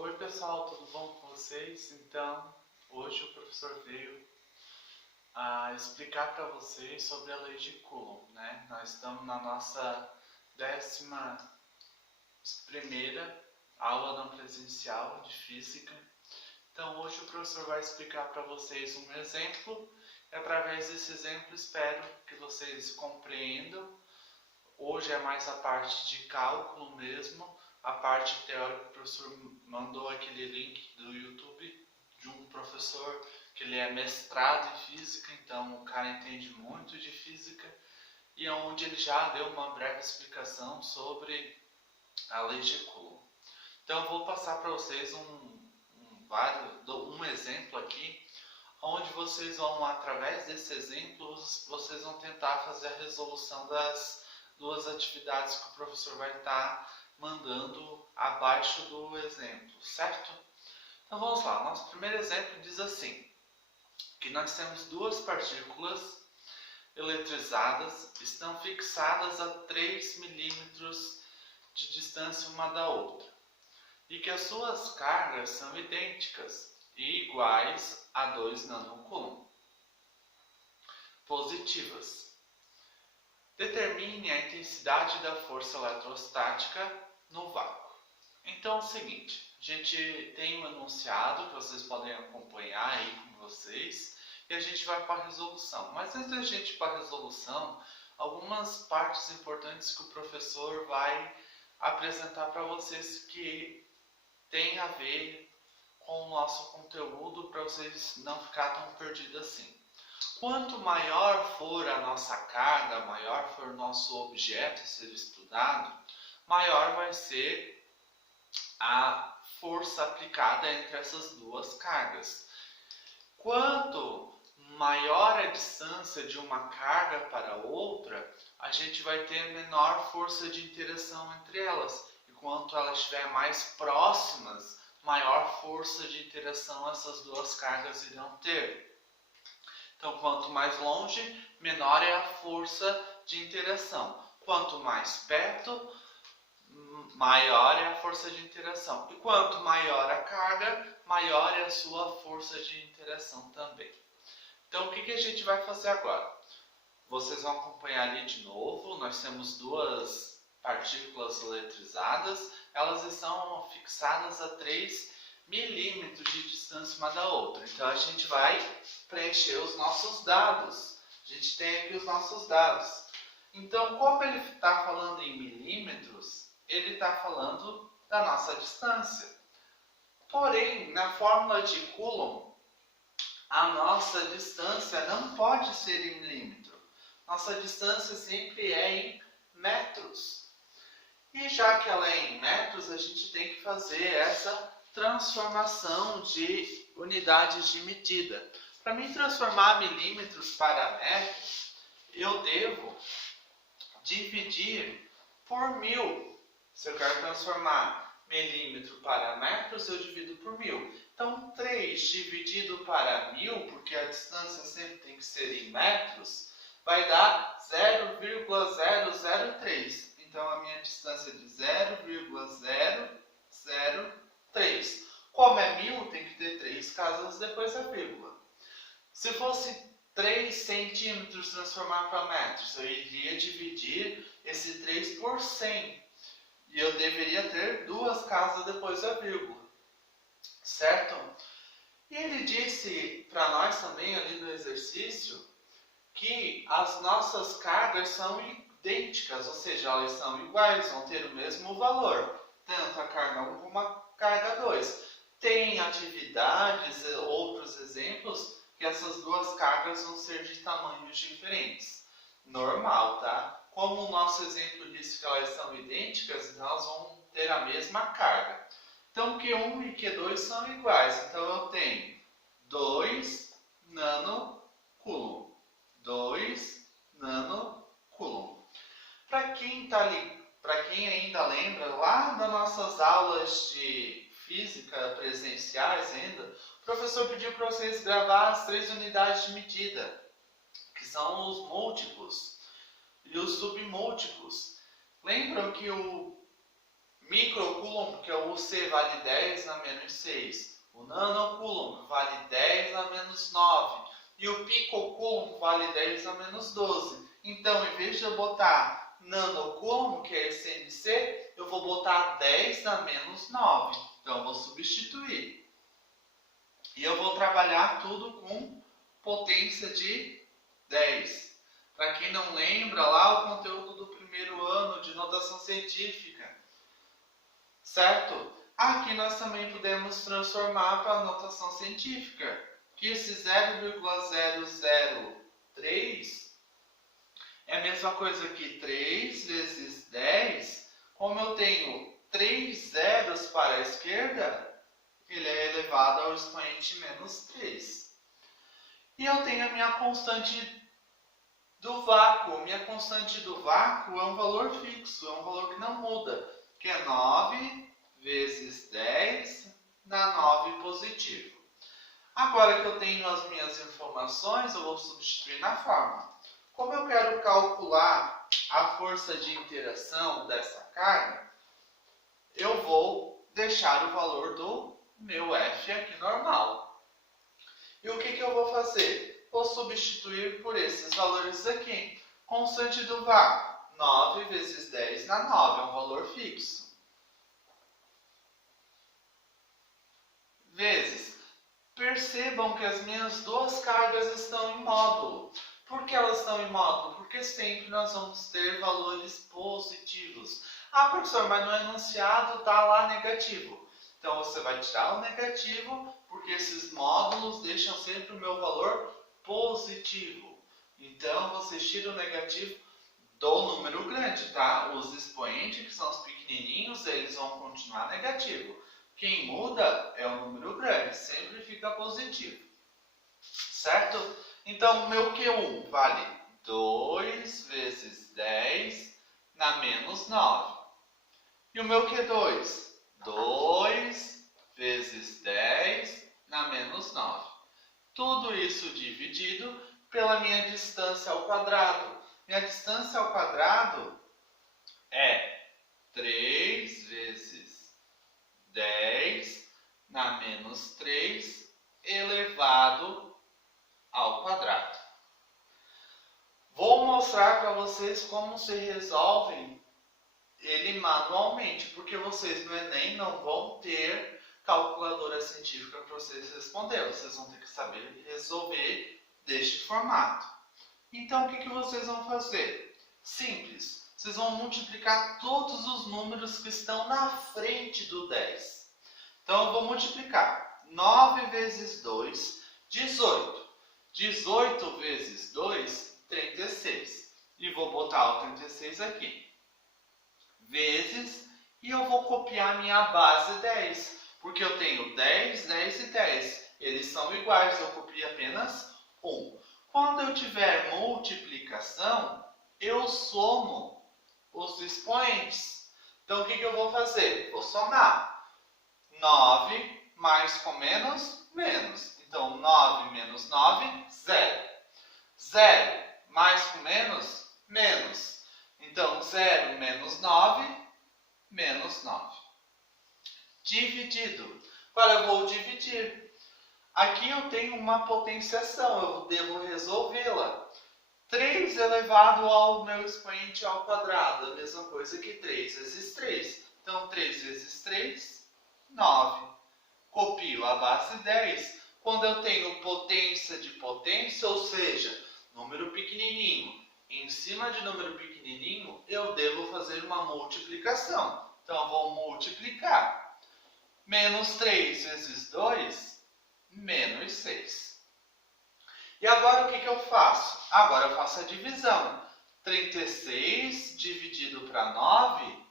Oi pessoal, tudo bom com vocês? Então, hoje o professor veio explicar para vocês sobre a lei de Coulomb, né? Nós estamos na nossa 11ª aula não presencial de física. Então, hoje o professor vai explicar para vocês um exemplo e através desse exemplo espero que vocês compreendam. Hoje é mais a parte de cálculo mesmo. A parte teórica, o professor mandou aquele link do YouTube de um professor que ele é mestrado em física, então o cara entende muito de física, e onde ele já deu uma breve explicação sobre a lei de Coulomb. Então eu vou passar para vocês um exemplo aqui, onde vocês vão, através desse exemplo, vocês vão tentar fazer a resolução das duas atividades que o professor vai estar mandando abaixo do exemplo, certo? Então vamos lá, nosso primeiro exemplo diz assim, que nós temos duas partículas eletrizadas, estão fixadas a 3 milímetros de distância uma da outra, e que as suas cargas são idênticas e iguais a 2 nanocoulomb positivas. Determine a intensidade da força eletrostática no vácuo. Então é o seguinte, a gente tem um enunciado que vocês podem acompanhar aí com vocês e a gente vai para a resolução. Mas antes da gente ir para a resolução, algumas partes importantes que o professor vai apresentar para vocês que tem a ver com o nosso conteúdo para vocês não ficarem tão perdidos assim. Quanto maior for a nossa carga, maior for o nosso objeto a ser estudado, maior vai ser a força aplicada entre essas duas cargas. Quanto maior a distância de uma carga para outra, a gente vai ter menor força de interação entre elas. E quanto elas estiverem mais próximas, maior força de interação essas duas cargas irão ter. Então, quanto mais longe, menor é a força de interação. Quanto mais perto, maior é a força de interação. E quanto maior a carga, maior é a sua força de interação também. Então, o que a gente vai fazer agora? Vocês vão acompanhar ali de novo. Nós temos duas partículas eletrizadas. Elas estão fixadas a 3 milímetros de distância uma da outra. Então a gente vai preencher os nossos dados. A gente tem aqui os nossos dados. Então, como ele está falando em milímetros, ele está falando da nossa distância. Porém, na fórmula de Coulomb, a nossa distância não pode ser em milímetro. Nossa distância sempre é em metros. E já que ela é em metros, a gente tem que fazer essa transformação de unidades de medida. Para mim transformar milímetros para metros, eu devo dividir por 1000. Se eu quero transformar milímetro para metros, eu divido por 1000. Então 3 dividido para 1000, porque a distância sempre tem que ser em metros, vai dar 0,003. Então a minha distância é de 0,003. Como é 1000, tem que ter 3 casas depois da vírgula. Se fosse 3 centímetros transformar para metros, eu iria dividir esse 3 por 100. E eu deveria ter 2 casas depois da vírgula. Certo? E ele disse para nós também ali no exercício que as nossas cargas são idênticas, ou seja, elas são iguais, vão ter o mesmo valor, tanto a carga 1 como a carga 2. Tem atividades, outros exemplos, que essas duas cargas vão ser de tamanhos diferentes. Normal, tá? Como o nosso exemplo disse que elas são idênticas, então elas vão ter a mesma carga. Então Q1 e Q2 são iguais, então eu tenho 2 nanocoulomb. 2 nanocoulomb. Para quem ainda lembra, lá nas nossas aulas de física presenciais ainda, o professor pediu para vocês gravar as 3 unidades de medida, que são os múltiplos e os submúltiplos. Lembram que o microcoulomb, que é o o C vale 10 na menos 6. O nanocoulomb vale 10 na menos 9. E o picocoulomb vale 10 na menos 12. Então, em vez de eu botar nanocoulomb, que é esse NC, eu vou botar 10 na menos 9. Então, eu vou substituir. E eu vou trabalhar tudo com potência de 10. Para quem não lembra, lá o conteúdo do primeiro ano de notação científica. Certo? Aqui nós também podemos transformar para a notação científica. Que esse 0,003 é a mesma coisa que 3 vezes 10. Como eu tenho 3 zeros para a esquerda, ele é elevado ao expoente menos 3. E eu tenho a minha constante do vácuo. Minha constante do vácuo é um valor fixo, é um valor que não muda, que é 9 vezes 10 na 9 positivo. Agora que eu tenho as minhas informações, eu vou substituir na fórmula. Como eu quero calcular a força de interação dessa carga, eu vou deixar o valor do meu F aqui normal. E o que eu vou fazer? Vou substituir por esses valores aqui. Constante do vácuo, 9 vezes 10 na 9, é um valor fixo. Vezes. Percebam que as minhas duas cargas estão em módulo. Por que elas estão em módulo? Porque sempre nós vamos ter valores positivos. Ah, professor, mas no enunciado está lá negativo. Então, você vai tirar o negativo, porque esses módulos deixam sempre o meu valor positivo. Então, você tira o negativo do número grande, tá? Os expoentes, que são os pequenininhos, eles vão continuar negativo. Quem muda é o número grande, sempre fica positivo. Certo? Então, o meu Q1 vale 2 vezes 10 na menos 9. E o meu Q2? 2 vezes 10 na menos 9. Tudo isso dividido pela minha distância ao quadrado. Minha distância ao quadrado é 3 vezes 10 na menos 3 elevado ao quadrado. Vou mostrar para vocês como se resolvem ele manualmente, porque vocês no Enem não vão ter calculadora científica para vocês responder. Vocês vão ter que saber resolver deste formato. Então, o que vocês vão fazer? Simples. Vocês vão multiplicar todos os números que estão na frente do 10. Então, eu vou multiplicar 9 vezes 2, 18. 18 vezes 2, 36. E vou botar o 36 aqui. Vezes, e eu vou copiar minha base 10, porque eu tenho 10, 10 e 10. Eles são iguais, eu copio apenas 1. Quando eu tiver multiplicação, eu somo os expoentes. Então, o que eu vou fazer? Vou somar. 9 mais com menos, menos. Então, 9 menos 9, 0. 0 mais com menos, menos. Então, 0 menos 9, menos 9. Dividido. Agora, eu vou dividir. Aqui eu tenho uma potenciação, eu devo resolvê-la. 3 elevado ao meu expoente ao quadrado, a mesma coisa que 3 vezes 3. Então, 3 vezes 3, 9. Copio a base 10. Quando eu tenho potência de potência, ou seja, número pequenininho, em cima de número pequenininho, eu devo fazer uma multiplicação. Então, eu vou multiplicar. Menos 3 vezes 2, menos 6. E agora, o que eu faço? Agora, eu faço a divisão. 36 dividido para 9.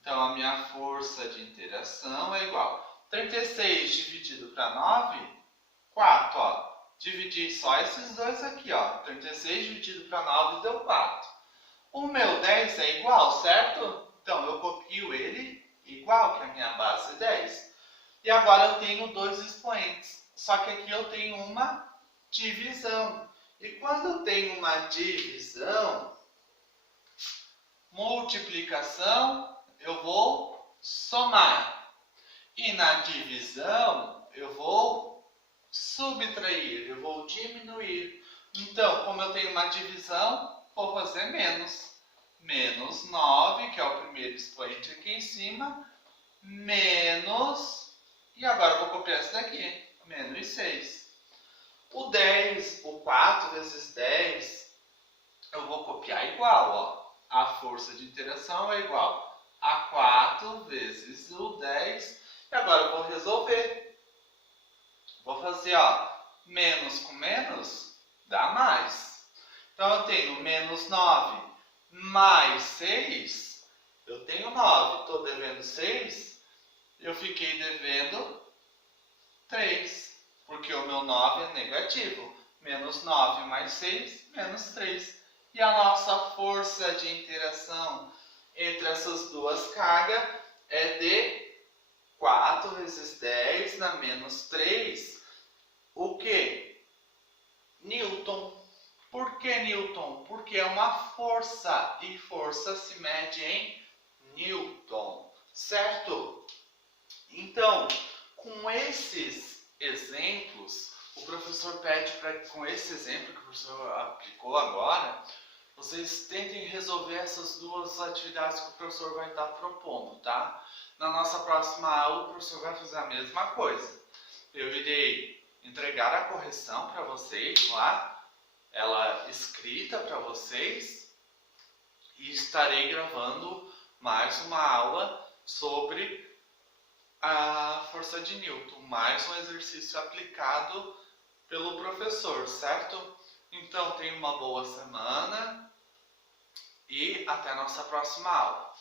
Então, a minha força de interação é igual. 36 dividido para 9, 4, ó. Dividi só esses dois aqui, ó. 36 dividido para 9 deu 4. O meu 10 é igual, certo? Então, eu copio ele igual, que é a minha base 10. E agora eu tenho dois expoentes. Só que aqui eu tenho uma divisão. E quando eu tenho uma divisão, multiplicação, eu vou somar. E na divisão, eu vou subtrair, eu vou diminuir. Então, como eu tenho uma divisão, vou fazer menos. Menos 9, que é o primeiro expoente aqui em cima, menos, e agora eu vou copiar esse daqui, menos 6. O 10, o 4 vezes 10, eu vou copiar igual, ó. A força de interação é igual a 4 vezes o 10. E agora eu vou resolver. Vou fazer, ó, menos com menos dá mais. Então eu tenho menos 9 mais 6. Eu tenho 9, estou devendo 6. Eu fiquei devendo 3. Porque o meu 9 é negativo. Menos 9 mais 6, menos 3. E a nossa força de interação entre essas duas cargas é de 4 vezes 10 na menos 3. O que? Newton. Por que Newton? Porque é uma força. E força se mede em Newton. Certo? Então, com esses exemplos, o professor pede para que, com esse exemplo que o professor aplicou agora, vocês tentem resolver essas duas atividades que o professor vai estar propondo, tá? Na nossa próxima aula, o professor vai fazer a mesma coisa. Eu irei entregar a correção para vocês lá, ela escrita para vocês, e estarei gravando mais uma aula sobre a força de Newton, mais um exercício aplicado pelo professor, certo? Então, tenha uma boa semana e até a nossa próxima aula.